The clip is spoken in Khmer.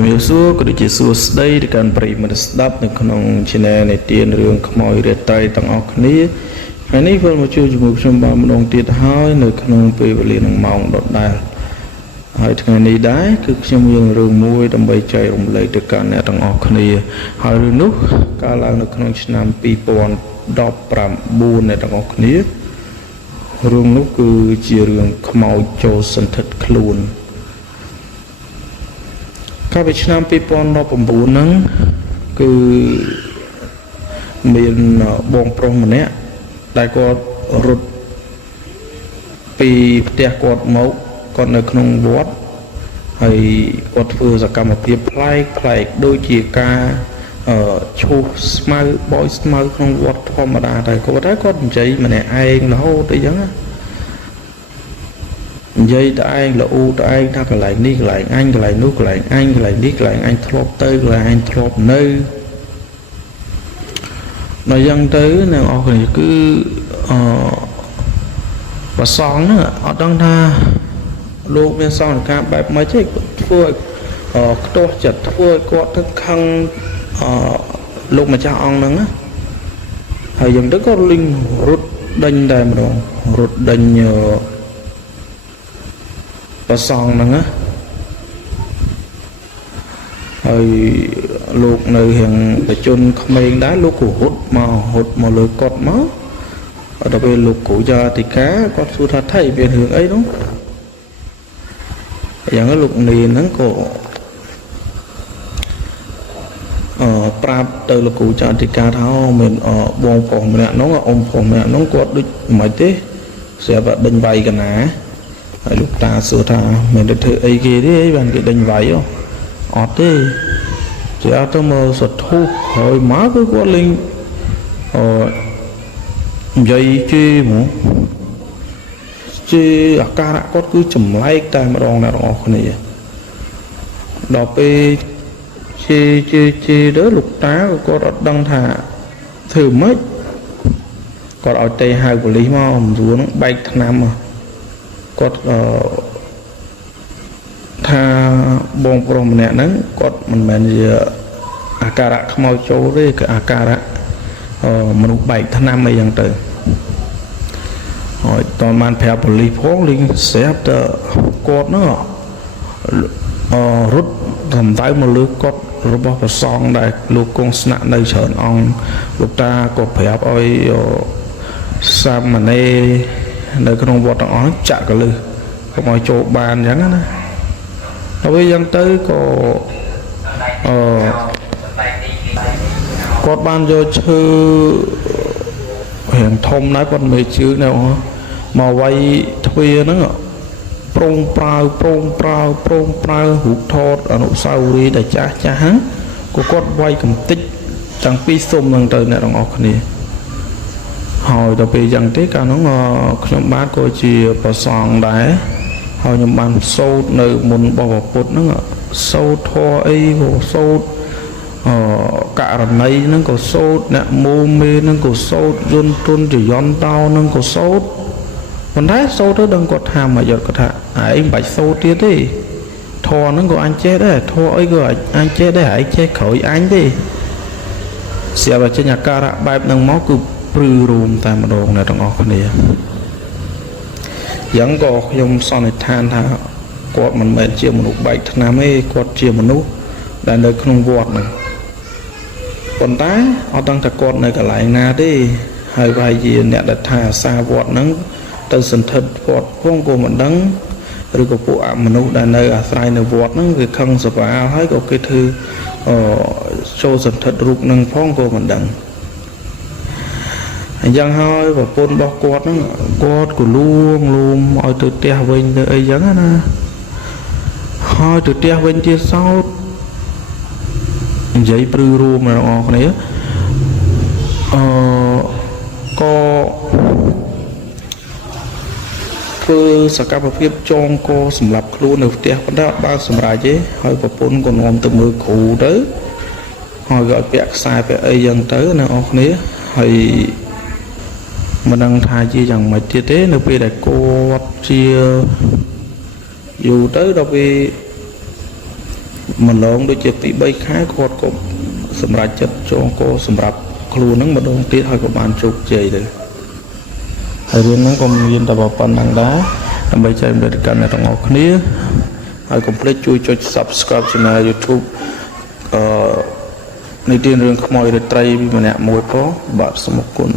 ជំរាបសួរក៏ដូចជាសួស្តីដល់កាន់ប្រិយមិត្តស្ដាប់នៅក្នុង Channel នៃទានរឿងខ្មោចរាត្រីទាំងអស់គ្នាហើយនេះវិលមកជួបជាមួយខ្ញុំបានម្ដងទៀតហើយនៅក្នុងពេលវេលានឹងម៉ោងដដែលហើយថ្ងៃនេះដែរគឺខ្ញុំមានរឿងមួយដើម្បីចែករំលែកទៅកាន់អ្នកទាំងអស់គ្នាហើយរឿងនោះកាលឡើងនៅក្នុងឆ្នាំ2019អ្នកទាំងអស់គ្នារឿងនោះគឺជារឿងខ្មោចចូលសន្ធិដ្ឋខ្លួនកាលពីឆ្នាំ2019ហ្នឹងគឺមានបងប្រុសម្នាក់ដែលគាត់រត់ពីផ្ទះគាត់មកគាត់នៅក្នុងវត្តហើយគាត់ធ្វើសកម្មភាពប្លែកដូចជាការឈូសស្មៅបោចស្មៅក្នុងវត្តធម្មតាតែគាត់និយាយម្នាក់ឯងរហូតអីចឹងនិយាយតែឯងល្អតែឯងថាកន្លែងនេះកន្លែងអញកន្លែងនោះកន្លែងអញកន្លែងនេះកន្លែងអញធ្លាប់ទៅកន្លែងអញធ្លាប់នៅដល់យ៉ាងទៅអ្នកអរគ្នាគឺប្រសងហ្នឹងអត់ដឹងថាលោកមានសង្ឃការបែបម៉េចទេធ្វើឲ្យខ្ទាស់ចិត្តធ្វើឲ្យគាត់ទៅខឹងលោកម្ចាស់អង្គហ្នឹងណាហើយយ៉ាងទៅក៏លិញរត់ដេញតែម្ដងរត់ដេញប្រសងហ្នឹងណាហើយលោកនៅរៀងបជនក្មេងដែរលោកក៏រត់មកលើកត់មកដល់ពេលលោកគ្រូចាតិកាគាត់សួរថាថៃមានរឿងអីនោះយ៉ាងហ្នឹងលោកនីហ្នឹងក៏ប្រាប់ទៅលោកគ្រូចាតិកាថាមានបងប្រុសម្នាក់នោះអ៊ំប្រុសម្នាក់នោះគាត់ដូចមិនទេស្រាប់តែដេញវាយកណាហើយលោកតាសួរថាមានទៅធ្វើអីគេទេបានគេដេញវាយអត់ទេជាអត់ទៅមកសធុហើយមកគឺគាត់លេងនិយាយគេមកជាអាការៈគាត់គឺចម្លែកតែម្ដងអ្នកទាំងអស់គ្នាដល់ពេលជាទៅលោកតាគាត់អត់ដឹងថាធ្វើម៉េចគាត់ឲ្យទេហៅប៉ូលីសមកអំរួនឹងបែកថ្នាំគាត់ថាបងប្រុសម្នាក់ហ្នឹងគាត់មិនមែនជាអាការៈខ្មោចចូលទេគឺអាការៈមនុស្សបែកថ្នាំអីយ៉ាងទៅហើយតបានប្រាប់ប៉ូលីសផងលេងស្រាប់តែគាត់ហ្នឹងរត់សម្ដៅមកលើគាត់របស់ប្រសងដែលលោកគង់ស្នាក់នៅច្រើនអង្គលោកតាក៏ប្រាប់ឲ្យសាមណេរនៅក្នុងវត្តទាំងអស់ចាក់កលឹះកុំឲ្យចូលបានអញ្ចឹងណាហើយយ៉ាងទៅក៏គាត់បានយកឈើរៀងធំដែរគាត់មិនជឿនៅមកវាយទ្វារហ្នឹងប្រងប្រើរូបថតអនុស្សាវរីយ៍ដែលចាស់ហ្នឹងក៏គាត់វាយកំតិចទាំងពីរសុំហ្នឹងទៅអ្នកទាំងអស់គ្នាហើយដល់ពេលយ៉ាងទេកាលហ្នឹងខ្ញុំបាទក៏ជាប្រសងដែរហើយខ្ញុំបានសូត្រនៅមុនរបស់ពុទ្ធហ្នឹងសូត្រធម៌អីក៏សូត្រករណីហ្នឹងក៏សូត្រអ្នកមូមេហ្នឹងក៏សូត្រយន្តទុនចយន្តោហ្នឹងក៏សូត្រប៉ុន្តែសូត្រទៅដឹងគាត់ថាមកយកគាត់ថាឯងមិនបាច់សូត្រទៀតទេធម៌ហ្នឹងក៏អញចេះដែរធម៌អីក៏អញចេះដែរឯងចេះក្រោយអញទេស្រាប់តែចេញអាការៈបែបហ្នឹងមកគឺព្រឺរួមតែម្ដងអ្នកទាំងអស់គ្នាយ៉ាងក៏ខ្ញុំសន្និដ្ឋានថាគាត់មិនមែនជាមនុស្សបែកថ្នាំទេគាត់ជាមនុស្សដែលនៅក្នុងវត្តហ្នឹងប៉ុន្តែអត់ដឹងថាគាត់នៅកន្លែងណាទេហើយប្រហែលជាអ្នកដែលថាអាសាវត្តហ្នឹងទៅសន្ធិដ្ឋវត្តផងក៏មិនដឹងឬក៏ពួកអមនុស្សដែលនៅអាស្រ័យនៅវត្តហ្នឹងវាខឹងសបាហើយក៏គេធ្វើចូលសន្ធិដ្ឋរូបហ្នឹងផងក៏មិនដឹងអញ្ចឹងហើយប្រពន្ធរបស់គាត់ហ្នឹងគាត់ក៏លួងឲ្យទៅផ្ទះវិញទៅអីចឹងណាហើយទៅផ្ទះវិញទៀតសោតនិយាយព្រឺរួមអ្នកនរគ្នាក៏ធ្វើសកម្មភាពចងកសម្រាប់ខ្លួននៅផ្ទះប៉ុន្តែអត់បានសម្រេចទេហើយប្រពន្ធក៏នាំទៅមើលគ្រូទៅហើយក៏ឲ្យពាក់ខ្សែពាក់អីចឹងទៅអ្នកនរគ្នាហើយមិនដឹងថាជាយ៉ាងម៉េចទៀតទេនៅពេលដែលគាត់ជាយូរទៅដល់ពេល ម្លងដូចជាពី3ខែគាត់ក៏សម្រាប់ចិត្តចងកសម្រាប់ខ្លួនហ្នឹងម្ដងទៀតហើយក៏បានជោគជ័យទៅហើយរឿងហ្នឹងក៏មានតែប៉ុណ្្នឹងដែរដើម្បីចែករំលែកកាន់អ្នកទាំងអស់គ្នាហើយកុំភ្លេចជួយចុច Subscribe Channel YouTube នៃទានរឿងខ្មោចរាត្រីពីម្នាក់មួយផងបាទសូមអរគុណ